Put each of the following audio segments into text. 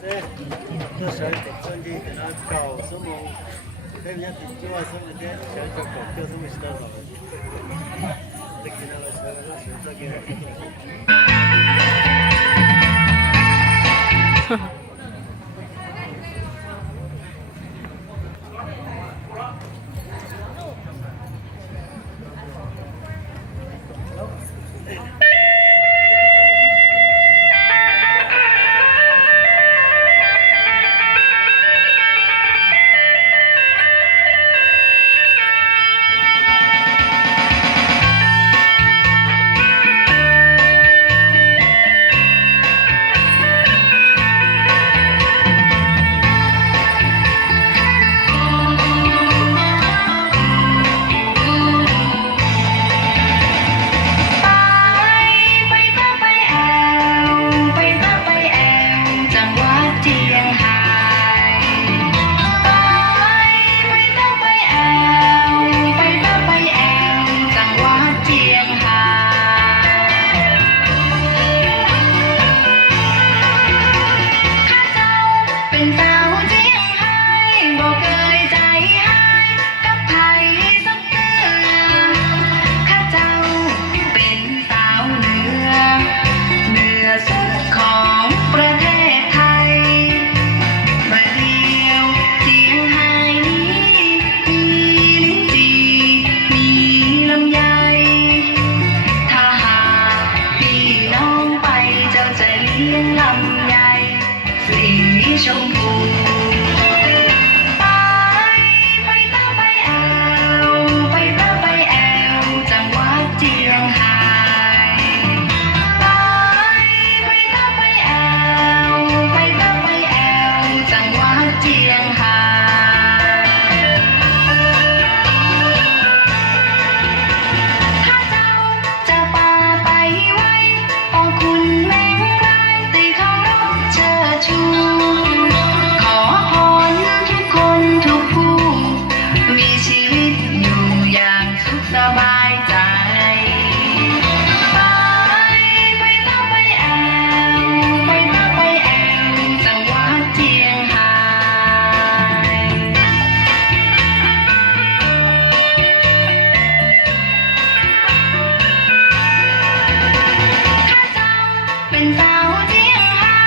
这小春天给他搞什么？跟人家就话什么的，小狗狗叫什么知道吧？这给那个车，那选择给他。ชมพูไปตาไปแอวไปตาไปแอวจังหวัดเจียงไฮ้ไปตาไปแอวไปตาไปแอวจังหวัดเจียงไฮ้ถ้าเจ้าจะพาไปไว้ต้องคุณแมงไม้ตีเคารพเชิดชูสบายใจไปตาไปแอวไปตาไปแอวจังหวัดเจียงไฮ้ข้าเจ้าเป็นสาวเจียงไฮ้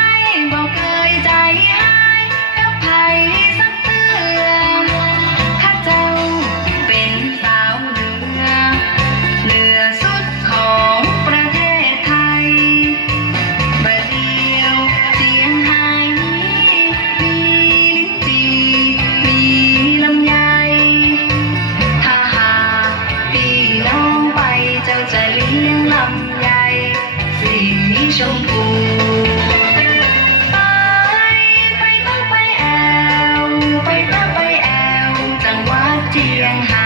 บอกเคยใจหายกับไผสักเตือนข้าเจ้าเป็นสาวเหนือสุดของประเทศไทยบัดเดียวเจียงไฮ้มีลิ้นจี่มีลำไยถ้าหากพี่น้องไปเจ้าจะเลี้ยงลำไยสีชมพูไปตาไปแอวไปตาไปแอวจังหวัดเจียงไฮ้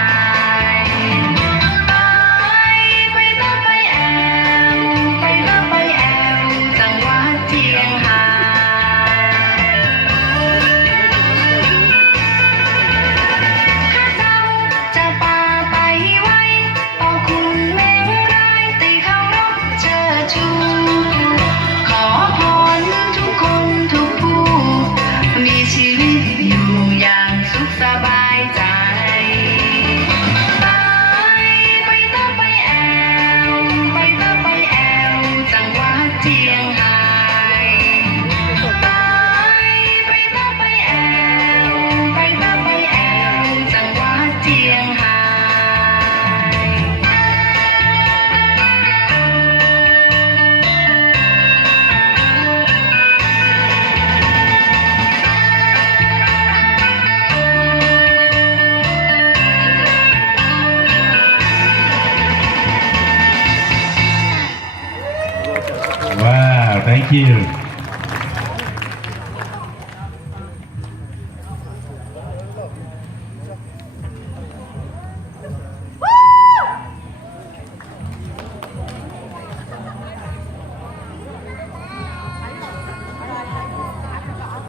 สบายใจไปตาไปแอวไปตาไปแอวจังหวัดเจียงไฮ้ไปตาไปแอวไปตาไปแอวจังหวัดเจียงไฮ้Wow, thank you.